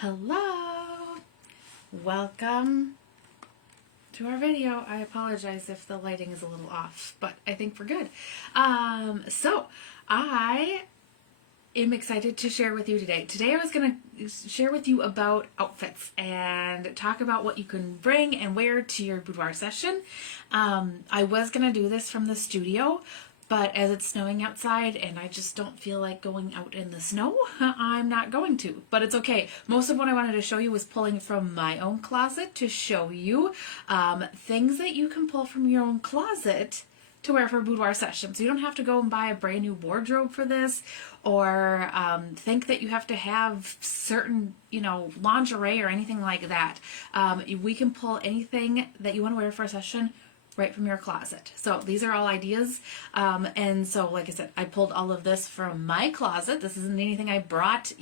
Hello! Welcome to our video. I apologize if the lighting is a little off, but I think we're good. So I am excited to share with you today. Today I was going to share with you about outfits and talk about what you can bring and wear to your boudoir session. I was going to do this from the studio, but as it's snowing outside and I just don't feel like going out in the snow, I'm not going to. But it's okay. Most of what I wanted to show you was pulling from my own closet to show you things that you can pull from your own closet to wear for boudoir sessions. So you don't have to go and buy a brand new wardrobe for this, or think that you have to have certain, lingerie or anything like that. We can pull anything that you want to wear for a session right from your closet. So these are all ideas. And so, like I said, I pulled all of this from my closet. This isn't anything I brought,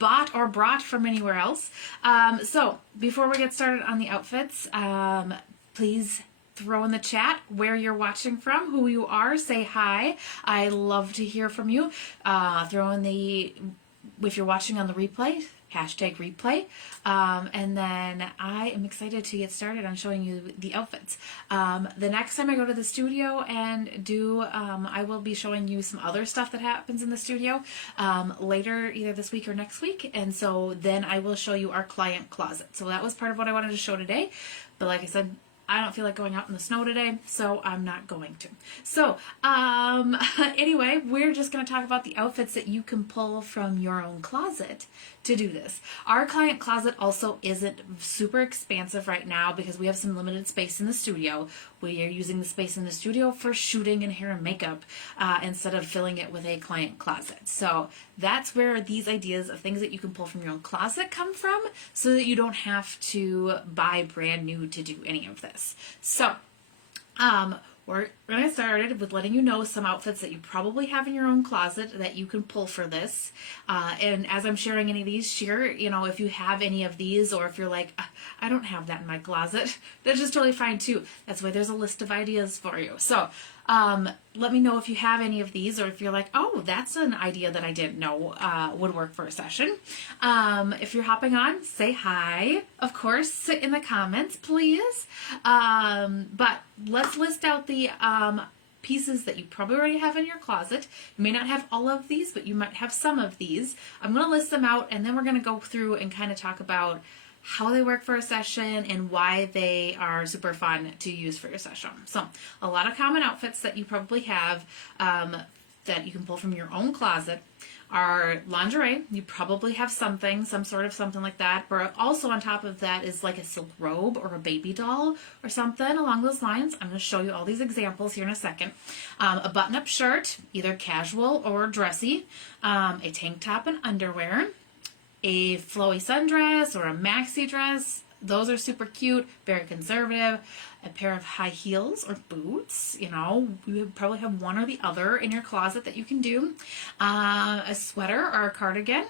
bought or brought from anywhere else. So before we get started on the outfits, please throw in the chat where you're watching from, who you are, say hi. I love to hear from you. Throw in if you're watching on the replay, #replay. And then I am excited to get started on showing you the outfits. The next time I go to the studio and I will be showing you some other stuff that happens in the studio later, either this week or next week. And so then I will show you our client closet. So that was part of what I wanted to show today. But like I said, I don't feel like going out in the snow today, so I'm not going to. So, anyway, we're just going to talk about the outfits that you can pull from your own closet to do this. Our client closet also isn't super expansive right now because we have some limited space in the studio. We are using the space in the studio for shooting and hair and makeup instead of filling it with a client closet. So that's where these ideas of things that you can pull from your own closet come from, so that you don't have to buy brand new to do any of this. So, we're going to get started with letting you know some outfits that you probably have in your own closet that you can pull for this. And as I'm sharing any of these, share, if you have any of these, or if you're like, I don't have that in my closet, that's just totally fine too. That's why there's a list of ideas for you. So, let me know if you have any of these, or if you're like, oh, that's an idea that I didn't know would work for a session. If you're hopping on, say hi. Of course, in the comments, please. But let's list out the pieces that you probably already have in your closet. You may not have all of these, but you might have some of these. I'm going to list them out, and then we're going to go through and kind of talk about how they work for a session and why they are super fun to use for your session. So a lot of common outfits that you probably have that you can pull from your own closet are lingerie. You probably have some sort of something like that. But also on top of that is like a silk robe or a baby doll or something along those lines. I'm going to show you all these examples here in a second. A button-up shirt, either casual or dressy. A tank top and underwear. A flowy sundress or a maxi dress. Those are super cute, very conservative. A pair of high heels or boots. You probably have one or the other in your closet that you can do. A sweater or a cardigan.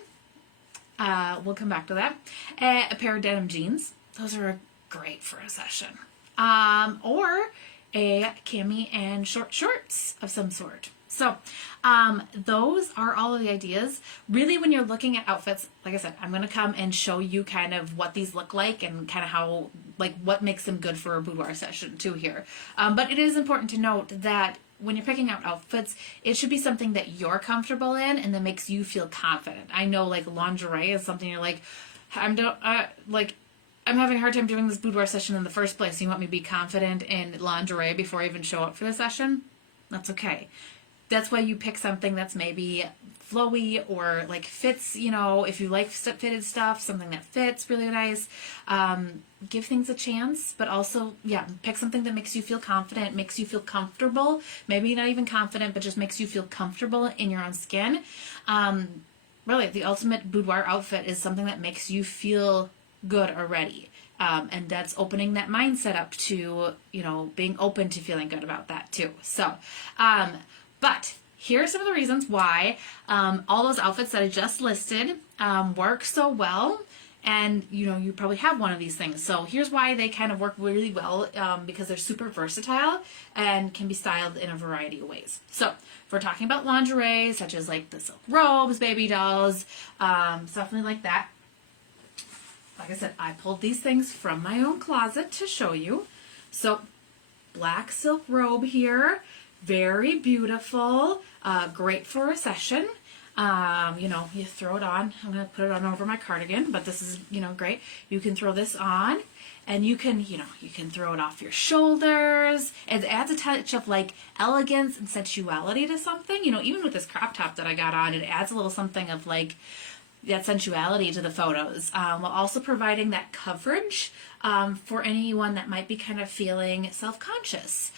We'll come back to that. A pair of denim jeans. Those are great for a session. Or a cami and short shorts of some sort. So, those are all of the ideas. Really, when you're looking at outfits, like I said, I'm going to come and show you kind of what these look like and kind of how, what makes them good for a boudoir session too here. But it is important to note that when you're picking out outfits, it should be something that you're comfortable in and that makes you feel confident. I know, lingerie is something you're like, I'm having a hard time doing this boudoir session in the first place. You want me to be confident in lingerie before I even show up for the session? That's okay. That's why you pick something that's maybe flowy or fits, if you like fitted stuff, something that fits really nice. Give things a chance, but also, pick something that makes you feel confident, makes you feel comfortable. Maybe not even confident, but just makes you feel comfortable in your own skin. Really, the ultimate boudoir outfit is something that makes you feel good already. And that's opening that mindset up to, being open to feeling good about that too. So, but here are some of the reasons why all those outfits that I just listed work so well and you probably have one of these things. So here's why they kind of work really well, because they're super versatile and can be styled in a variety of ways. So if we're talking about lingerie, such as like the silk robes, baby dolls, something like that. Like I said, I pulled these things from my own closet to show you. So black silk robe here, very beautiful, great for a session. You throw it on. I'm going to put it on over my cardigan, but this is, great. You can throw this on, and you can throw it off your shoulders. It adds a touch of like elegance and sensuality to something. Even with this crop top that I got on, it adds a little something of like that sensuality to the photos, while also providing that coverage for anyone that might be kind of feeling self-conscious.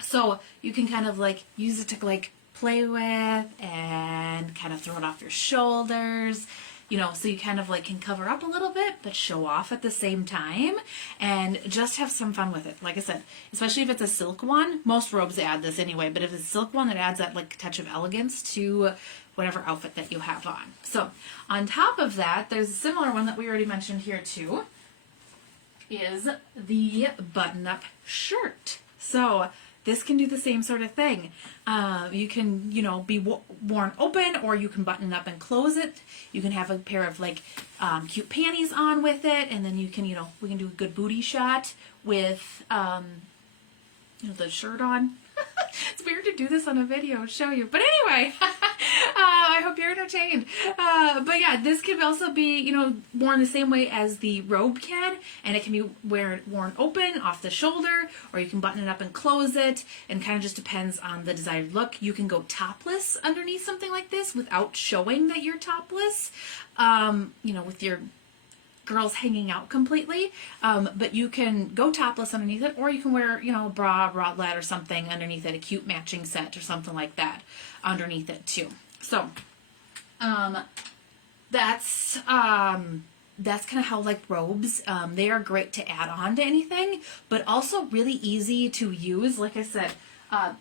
So you can kind of like use it to like play with and kind of throw it off your shoulders, so you kind of like can cover up a little bit but show off at the same time and just have some fun with it. Like I said, especially if it's a silk one. Most robes add this anyway, but if it's a silk one, it adds that like touch of elegance to whatever outfit that you have on. So on top of that, there's a similar one that we already mentioned here too, is the button-up shirt. So this can do the same sort of thing. You can, be worn open, or you can button up and close it. You can have a pair of like cute panties on with it, and then you can, we can do a good booty shot with, the shirt on. It's weird to do this on a video and show you. But anyway, I hope you're entertained. But yeah, this can also be, worn the same way as the robe can. And it can be worn open, off the shoulder, or you can button it up and close it. And kind of just depends on the desired look. You can go topless underneath something like this without showing that you're topless. With your girls hanging out completely, but you can go topless underneath it, or you can wear, a bra, bralette, or something underneath it, a cute matching set or something like that underneath it too. So, that's kind of how like robes, they are great to add on to anything, but also really easy to use. Like I said,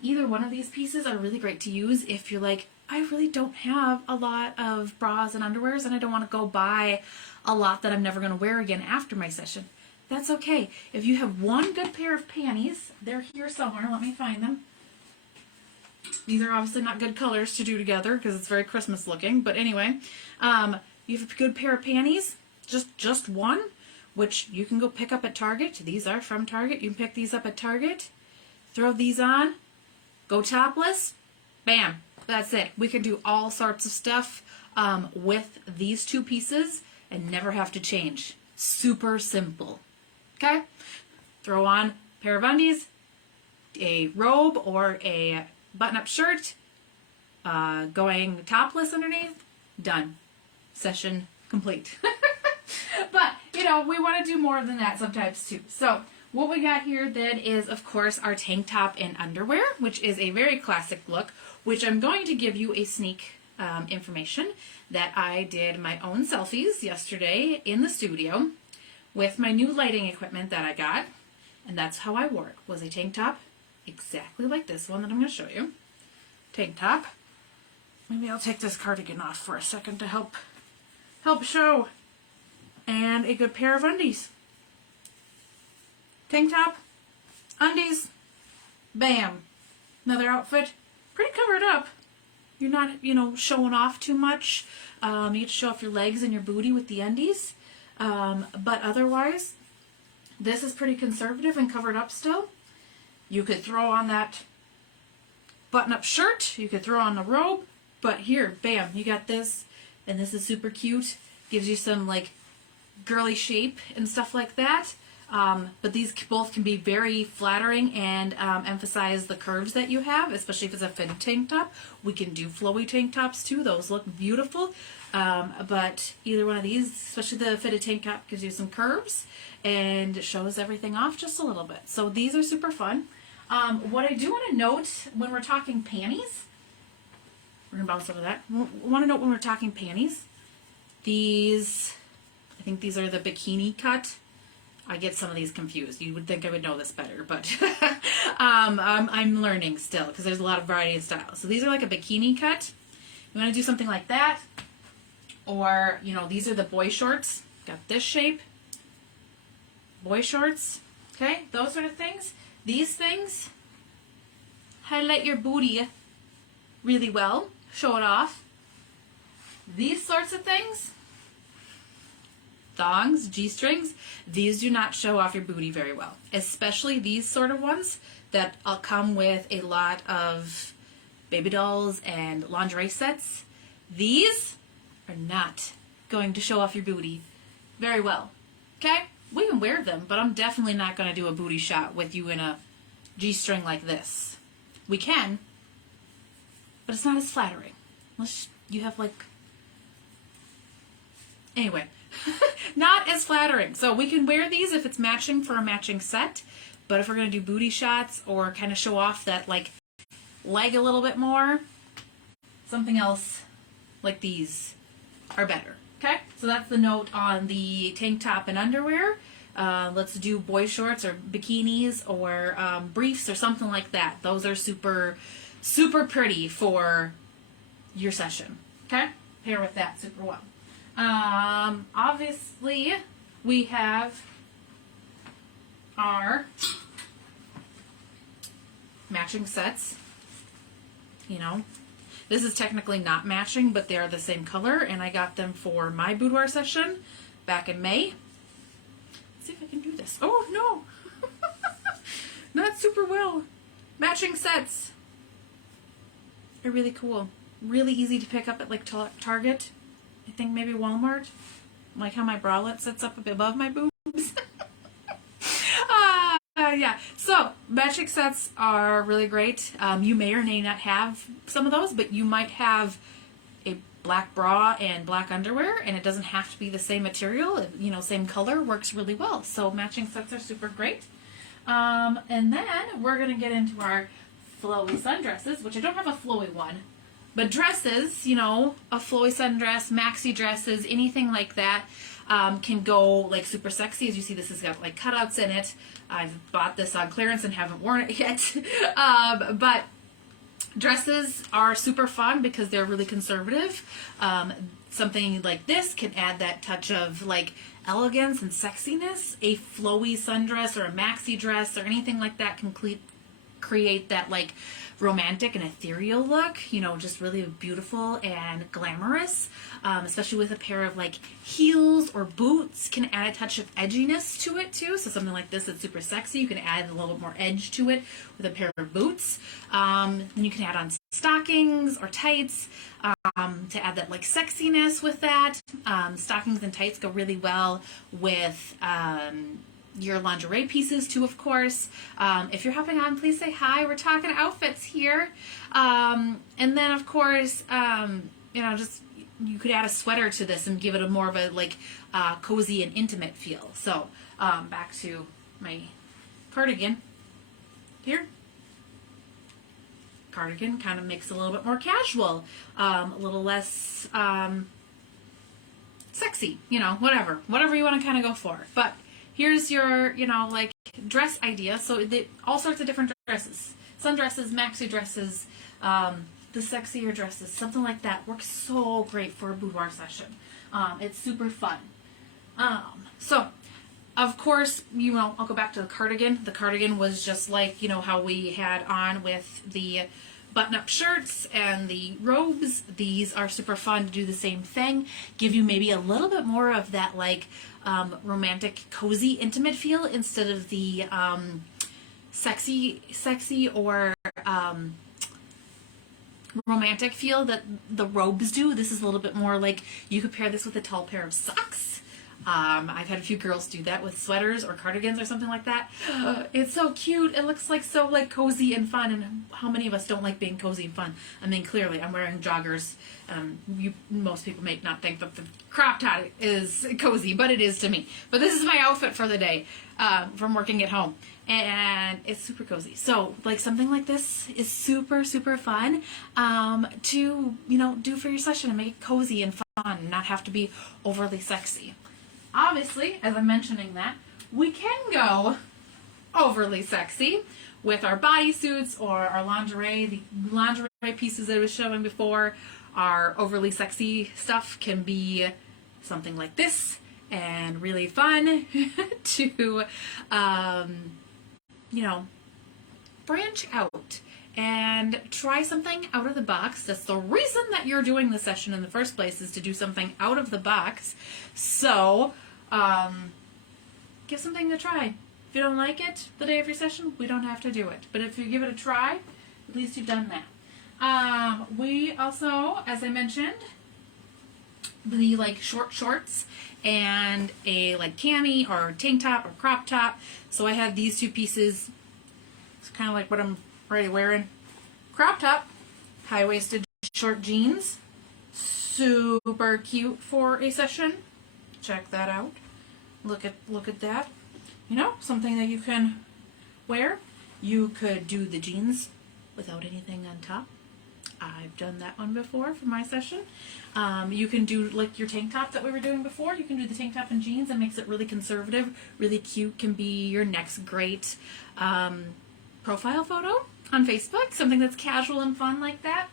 either one of these pieces are really great to use if you're like, I really don't have a lot of bras and underwears and I don't want to go buy a lot that I'm never going to wear again after my session. That's okay. If you have one good pair of panties, they're here somewhere. Let me find them. These are obviously not good colors to do together because it's very Christmas looking. But anyway, you have a good pair of panties, just one, which you can go pick up at Target. These are from Target. You can pick these up at Target. Throw these on. Go topless. Bam. That's it. We can do all sorts of stuff with these two pieces and never have to change. Super simple. Okay? Throw on a pair of undies, a robe or a button-up shirt, going topless underneath, done. Session complete. But, we want to do more than that sometimes too. So, what we got here then is, of course, our tank top and underwear, which is a very classic look, which I'm going to give you a sneak information that I did my own selfies yesterday in the studio with my new lighting equipment that I got. And that's how I wore it, was a tank top exactly like this one that I'm going to show you. Tank top. Maybe I'll take this cardigan off for a second to help show. And a good pair of undies. Tank top, undies, bam. Another outfit, pretty covered up. You're not, showing off too much. You get to show off your legs and your booty with the undies. But otherwise, this is pretty conservative and covered up still. You could throw on that button-up shirt. You could throw on the robe. But here, bam, you got this. And this is super cute. Gives you some, like, girly shape and stuff like that. But these both can be very flattering and emphasize the curves that you have, especially if it's a fitted tank top. We can do flowy tank tops too. Those look beautiful. But either one of these, especially the fitted tank top, gives you some curves and shows everything off just a little bit. So these are super fun. What I do want to note when we're talking panties, we're going to bounce over that. Want to note when we're talking panties, these, I think these are the bikini cut. I get some of these confused. You would think I would know this better, but I'm learning still because there's a lot of variety of styles. So these are like a bikini cut. You want to do something like that, or, these are the boy shorts. Got this shape. Boy shorts. Okay, those sort of things. These things highlight your booty really well. Show it off. These sorts of things, thongs, G-strings, these do not show off your booty very well. Especially these sort of ones that come with a lot of baby dolls and lingerie sets. These are not going to show off your booty very well. Okay? We can wear them, but I'm definitely not going to do a booty shot with you in a G-string like this. We can, but it's not as flattering. Unless you have anyway, not as flattering. So we can wear these if it's matching for a matching set, but if we're going to do booty shots or kind of show off that leg a little bit more, something else like these are better. Okay, so that's the note on the tank top and underwear. Let's do boy shorts or bikinis or briefs or something like that. Those are super, super pretty for your session. Okay, pair with that super well. Obviously, we have our matching sets. This is technically not matching, but they are the same color, and I got them for my boudoir session back in May. Let's see if I can do this. Oh, no! Not super well. Matching sets are really cool. Really easy to pick up at Target. I think maybe Walmart. Like how my bralette sits up a bit above my boobs. Yeah, so matching sets are really great. You may or may not have some of those, but you might have a black bra and black underwear, and it doesn't have to be the same material. Same color works really well. So matching sets are super great. And then we're going to get into our flowy sundresses, which I don't have a flowy one. But dresses, a flowy sundress, maxi dresses, anything like that can go super sexy. As you see, this has got cutouts in it. I've bought this on clearance and haven't worn it yet. But dresses are super fun because they're really conservative. Something like this can add that touch of elegance and sexiness. A flowy sundress or a maxi dress or anything like that can create that romantic and ethereal look, just really beautiful and glamorous, especially with a pair of heels or boots can add a touch of edginess to it too. So something like this that's super sexy, you can add a little bit more edge to it with a pair of boots. Then you can add on stockings or tights to add that sexiness with that. Stockings and tights go really well with your lingerie pieces too, of course. If you're hopping on, please say hi. We're talking outfits here. And then, of course, just you could add a sweater to this and give it a more of a cozy and intimate feel. So back to my cardigan here. Cardigan kind of makes it a little bit more casual, a little less sexy, whatever you want to kind of go for. But here's your, dress idea. So all sorts of different dresses. Sundresses, maxi dresses, the sexier dresses, something like that works so great for a boudoir session. It's super fun. So, of course, I'll go back to the cardigan. The cardigan was just how we had on with the button-up shirts and the robes. These are super fun to do the same thing. Give you maybe a little bit more of that romantic, cozy, intimate feel instead of the sexy or romantic feel that the robes do. This is a little bit more you could pair this with a tall pair of socks. I've had a few girls do that with sweaters or cardigans or something like that. It's so cute. It looks so cozy and fun. And how many of us don't like being cozy and fun? I mean, clearly, I'm wearing joggers. Most people may not think that the crop top is cozy, but it is to me. But this is my outfit for the day from working at home. And it's super cozy. So, something like this is super, super fun to, do for your session and make it cozy and fun and not have to be overly sexy. Obviously, as I'm mentioning that, we can go overly sexy with our bodysuits or our lingerie. The lingerie pieces that I was showing before our overly sexy stuff can be something like this and really fun to, you know, branch out and try something out of the box. That's the reason that you're doing the session in the first place, is to do something out of the box. So, give something a try. If you don't like it the day of your session, we don't have to do it. But if you give it a try, at least you've done that. We also, as I mentioned, the like short shorts and a like cami or tank top or crop top. So I have these two pieces. It's kind of like what I'm already wearing. Crop top, high-waisted short jeans. Super cute for a session. Check that out. Look at that. You know, something that you can wear. You could do the jeans without anything on top. I've done that one before for my session. You can do like your tank top that we were doing before. You can do the tank top and jeans. It makes it really conservative, really cute. Can be your next great profile photo on Facebook. Something that's casual and fun like that.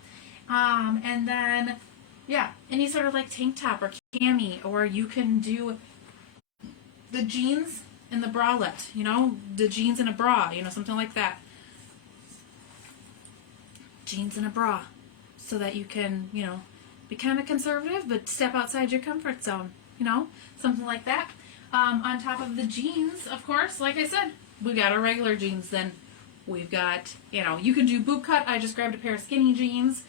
And then, yeah, any sort of like tank top or cami, or you can do the jeans and the bralette, you know, the jeans and a bra, you know, something like that. Jeans and a bra, so that you can, you know, be kind of conservative, but step outside your comfort zone, you know, something like that. On top of the jeans, of course, like I said, we got our regular jeans. Then we've got, you know, you can do boot cut. I just grabbed a pair of skinny jeans.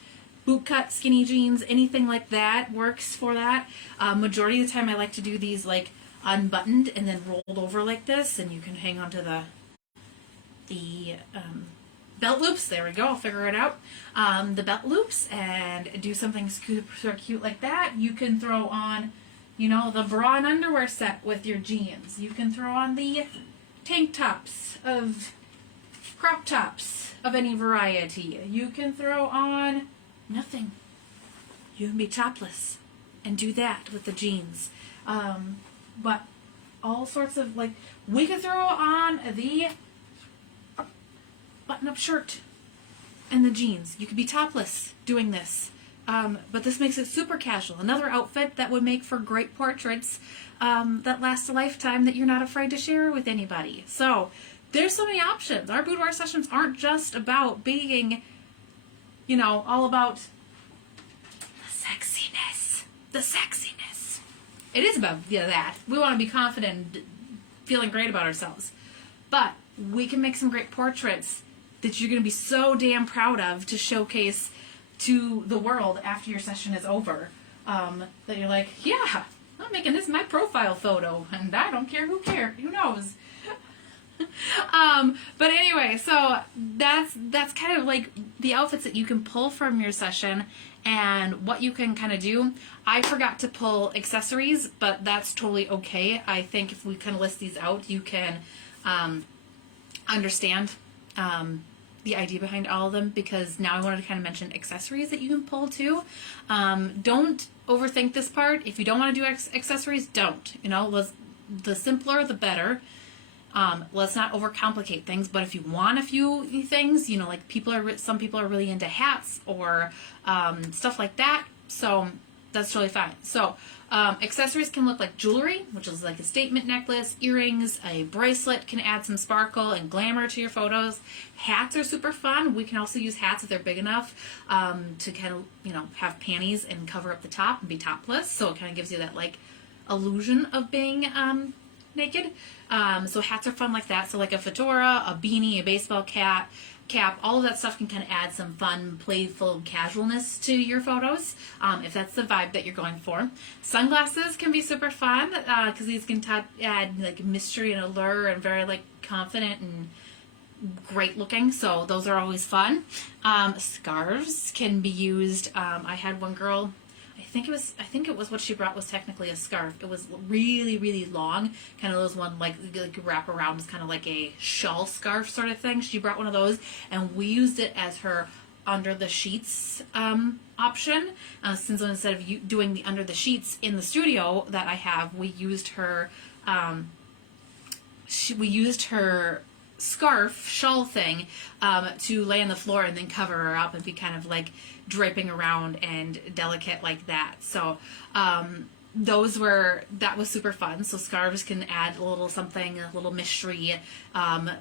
Boot cut, skinny jeans, anything like that works for that. Majority of the time I like to do these like unbuttoned and then rolled over like this, and you can hang onto the belt loops. There we go. I'll figure it out. The belt loops, and do something super cute like that. You can throw on, you know, the bra and underwear set with your jeans. You can throw on the tank tops of crop tops of any variety. You can throw on nothing. You can be topless and do that with the jeans. But all sorts of, like, we could throw on the button-up shirt and the jeans. You could be topless doing this. But this makes it super casual. Another outfit that would make for great portraits that last a lifetime, that you're not afraid to share with anybody. So there's so many options. Our boudoir sessions aren't just about being, you know, all about the sexiness. The sexiness. It is about that. We want to be confident and feeling great about ourselves. But we can make some great portraits that you're going to be so damn proud of to showcase to the world after your session is over. That you're like, yeah, I'm making this my profile photo, and I don't care who knows. But anyway, so that's kind of like the outfits that you can pull from your session and what you can kind of do. I forgot to pull accessories, but that's totally okay. I think if we kind of list these out, you can understand the idea behind all of them, because now I wanted to kind of mention accessories that you can pull too. Don't overthink this part. If you don't want to do accessories, don't. You know, the simpler, the better. Let's not overcomplicate things, but if you want a few things, you know, like some people are really into hats or stuff like that, so that's totally fine. So accessories can look like jewelry, which is like a statement necklace, earrings, a bracelet can add some sparkle and glamour to your photos. Hats are super fun. We can also use hats if they're big enough to kind of, you know, have panties and cover up the top and be topless, so it kind of gives you that like illusion of being naked. So hats are fun like that. So like a fedora, a beanie, a baseball cap, all of that stuff can kind of add some fun, playful casualness to your photos, if that's the vibe that you're going for. Sunglasses can be super fun, because these can add like mystery and allure and very like confident and great looking. So those are always fun. Scarves can be used. I had one girl, I think it was what she brought was technically a scarf. It was really, really long, kind of those one like wrap around, was kind of like a shawl scarf sort of thing. She brought one of those, and we used it as her under the sheets option. Since instead of doing the under the sheets in the studio that I have, we used her scarf shawl thing to lay on the floor and then cover her up and be kind of like draping around and delicate like that. So that was super fun. So scarves can add a little something, a little mystery,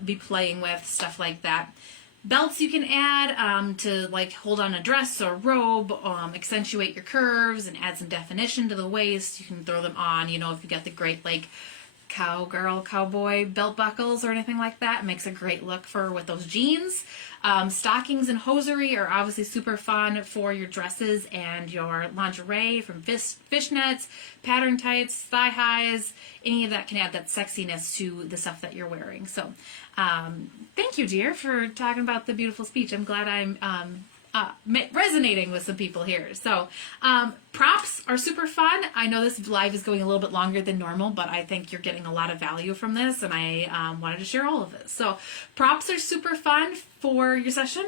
be playing with, stuff like that. Belts you can add to like hold on a dress or robe, accentuate your curves and add some definition to the waist. You can throw them on, you know, if you got the great like cowboy belt buckles or anything like that. It makes a great look for with those jeans. Stockings and hosiery are obviously super fun for your dresses and your lingerie, from fishnets, pattern tights, thigh highs. Any of that can add that sexiness to the stuff that you're wearing. So thank you, dear, for talking about the beautiful speech. I'm glad I'm resonating with some people here. So props are super fun. I know this live is going a little bit longer than normal, but I think you're getting a lot of value from this, and I wanted to share all of this. So props are super fun for your session.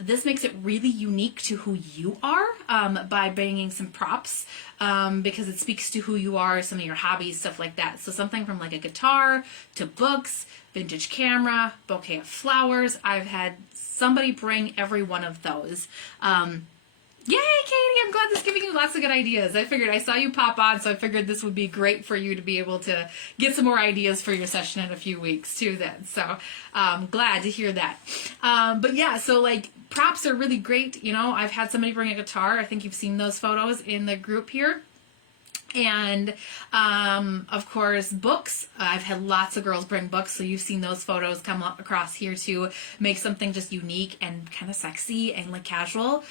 This makes it really unique to who you are by bringing some props because it speaks to who you are, some of your hobbies, stuff like that. So something from like a guitar to books, vintage camera, bouquet of flowers. I've had somebody bring every one of those. Yay, Katie, I'm glad this is giving you lots of good ideas. I saw you pop on, so I figured this would be great for you to be able to get some more ideas for your session in a few weeks too then. So glad to hear that. But yeah, so like props are really great. You know, I've had somebody bring a guitar. I think you've seen those photos in the group here. And, of course, books. I've had lots of girls bring books, so you've seen those photos come across here to make something just unique and kind of sexy and like casual,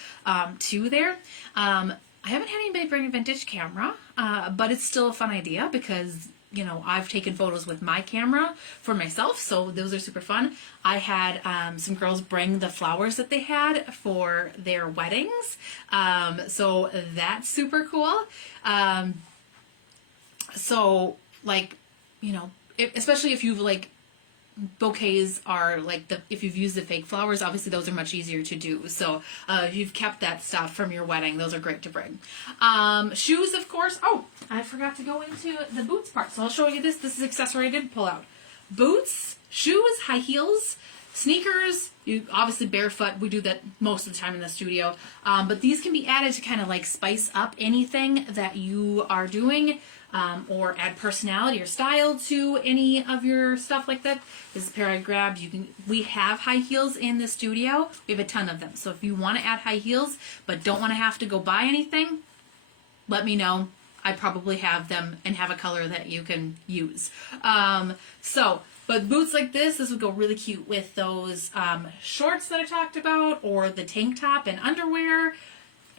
too there. I haven't had anybody bring a vintage camera, but it's still a fun idea because, you know, I've taken photos with my camera for myself, so those are super fun. I had some girls bring the flowers that they had for their weddings, so that's super cool. So, like, you know, especially if you've, like, bouquets are, like, if you've used the fake flowers, obviously those are much easier to do. So, if you've kept that stuff from your wedding, those are great to bring. Shoes, of course. Oh, I forgot to go into the boots part. So, I'll show you this. This is accessory I did pull out. Boots, shoes, high heels, sneakers, you obviously barefoot. We do that most of the time in the studio. But these can be added to kind of, like, spice up anything that you are doing. Or add personality or style to any of your stuff like that. This is a pair I grabbed. We have high heels in the studio. We have a ton of them. So if you want to add high heels but don't want to have to go buy anything, let me know. I probably have them and have a color that you can use. But boots like this would go really cute with those shorts that I talked about, or the tank top and underwear.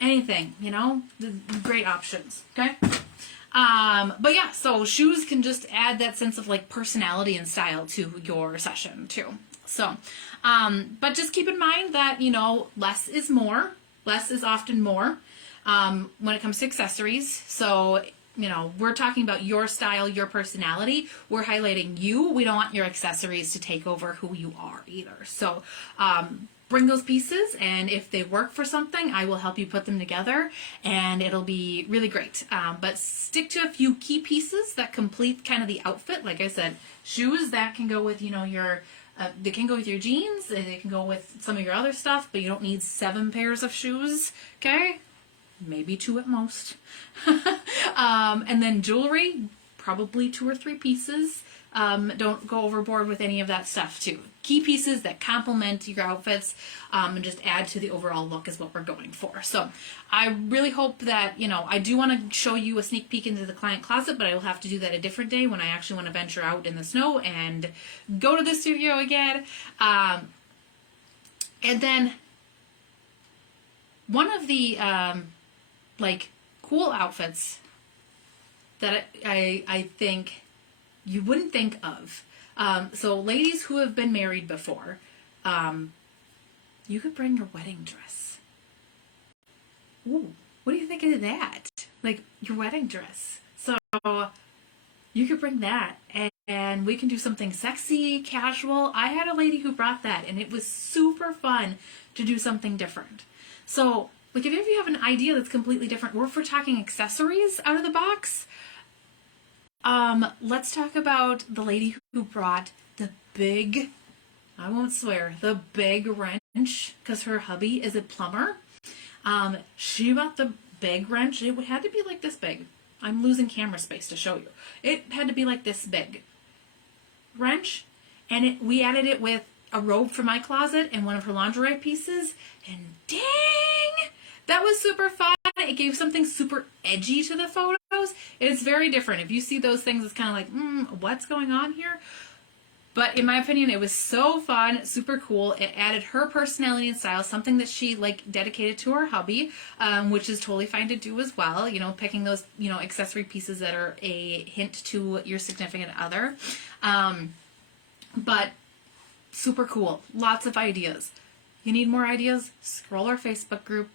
Anything, you know, great options. Okay. But yeah, so shoes can just add that sense of like personality and style to your session too. So, but just keep in mind that, you know, less is more. Less is often more, when it comes to accessories. So, you know, we're talking about your style, your personality. We're highlighting you. We don't want your accessories to take over who you are either. So, bring those pieces, and if they work for something, I will help you put them together, and it'll be really great. But stick to a few key pieces that complete kind of the outfit. Like I said, shoes, that can go with, you know, they can go with your jeans, they can go with some of your other stuff, but you don't need 7 pairs of shoes, okay? Maybe 2 at most. And then jewelry, probably 2 or 3 pieces. Don't go overboard with any of that stuff too. Key pieces that complement your outfits and just add to the overall look is what we're going for. So I really hope that, you know, I do want to show you a sneak peek into the client closet, but I will have to do that a different day when I actually want to venture out in the snow and go to the studio again. And then one of the like cool outfits that I think you wouldn't think of. So ladies who have been married before, you could bring your wedding dress. Ooh, what do you think of that? Like your wedding dress. So you could bring that and we can do something sexy, casual. I had a lady who brought that and it was super fun to do something different. So like if you have an idea that's completely different, or if we're talking accessories out of the box, let's talk about the lady who brought the big I won't swear, the big wrench, because her hubby is a plumber. She bought the big wrench. It had to be like this big. I'm losing camera space to show you. It had to be like this big wrench, and we added it with a robe for my closet and one of her lingerie pieces, and dang, that was super fun. It gave something super edgy to the photos. It's very different. If you see those things, it's kind of like, what's going on here? But in my opinion, it was so fun, super cool. It added her personality and style, something that she dedicated to her hubby, which is totally fine to do as well. You know, picking those, accessory pieces that are a hint to your significant other. But super cool. Lots of ideas. You need more ideas? Scroll our Facebook group,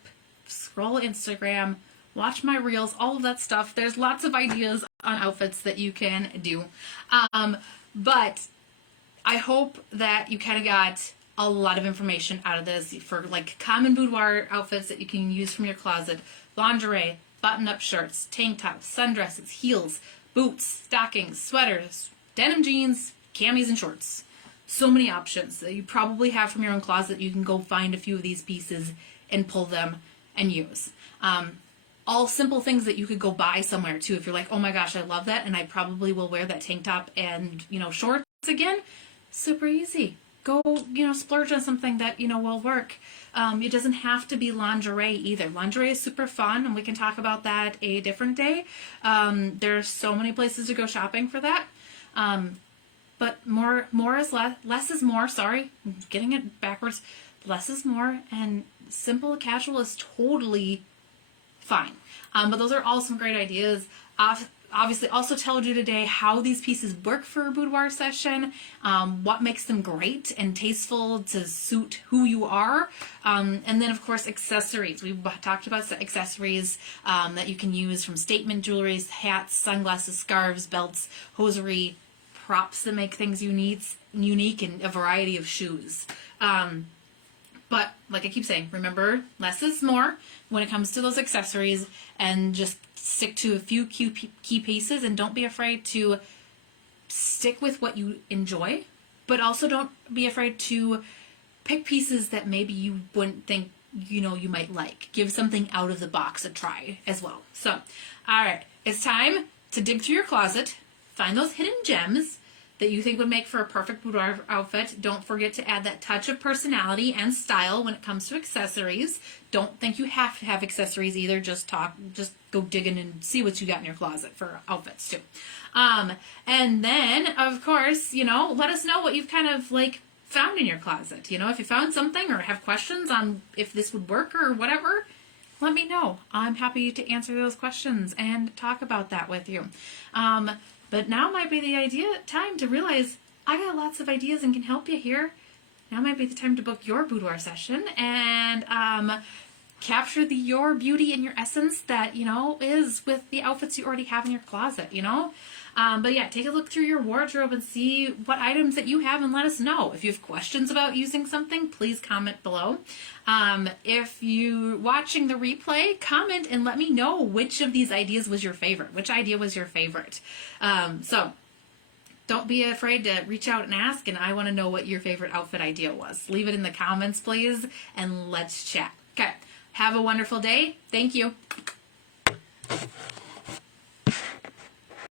scroll Instagram, watch my reels, all of that stuff. There's lots of ideas on outfits that you can do. But I hope that you kind of got a lot of information out of this for common boudoir outfits that you can use from your closet. Lingerie, button-up shirts, tank tops, sundresses, heels, boots, stockings, sweaters, denim jeans, camis, and shorts. So many options that you probably have from your own closet. You can go find a few of these pieces and pull them and use. All simple things that you could go buy somewhere too. If you're like, oh my gosh, I love that, and I probably will wear that tank top and shorts again. Super easy. Go, splurge on something that, will work. It doesn't have to be lingerie either. Lingerie is super fun, and we can talk about that a different day. There's so many places to go shopping for that. But more is less is more. Sorry, I'm getting it backwards. Less is more, and simple casual is totally fine. But those are all some great ideas. Obviously also told you today how these pieces work for a boudoir session, what makes them great and tasteful to suit who you are, and then of course accessories. We talked about accessories that you can use, from statement jewelry, hats, sunglasses, scarves, belts, hosiery, props that make things unique, and a variety of shoes. But like I keep saying, remember, less is more when it comes to those accessories, and just stick to a few key pieces, and don't be afraid to stick with what you enjoy, but also don't be afraid to pick pieces that maybe you wouldn't think you might like. Give something out of the box a try as well. So, all right, it's time to dig through your closet, find those hidden gems that you think would make for a perfect boudoir outfit. Don't forget to add that touch of personality and style when it comes to accessories. Don't think you have to have accessories either. Just go digging and see what you got in your closet for outfits too. And then, of course, let us know what you've kind of found in your closet. If you found something or have questions on if this would work or whatever, let me know. I'm happy to answer those questions and talk about that with you. But now might be the time to realize I got lots of ideas and can help you here. Now might be the time to book your boudoir session and capture your beauty and your essence that, is with the outfits you already have in your closet, But yeah, take a look through your wardrobe and see what items that you have, and let us know. If you have questions about using something, please comment below. If you're watching the replay, comment and let me know which of these ideas was your favorite. Which idea was your favorite? So don't be afraid to reach out and ask, and I want to know what your favorite outfit idea was. Leave it in the comments, please, and let's chat. Okay, have a wonderful day. Thank you.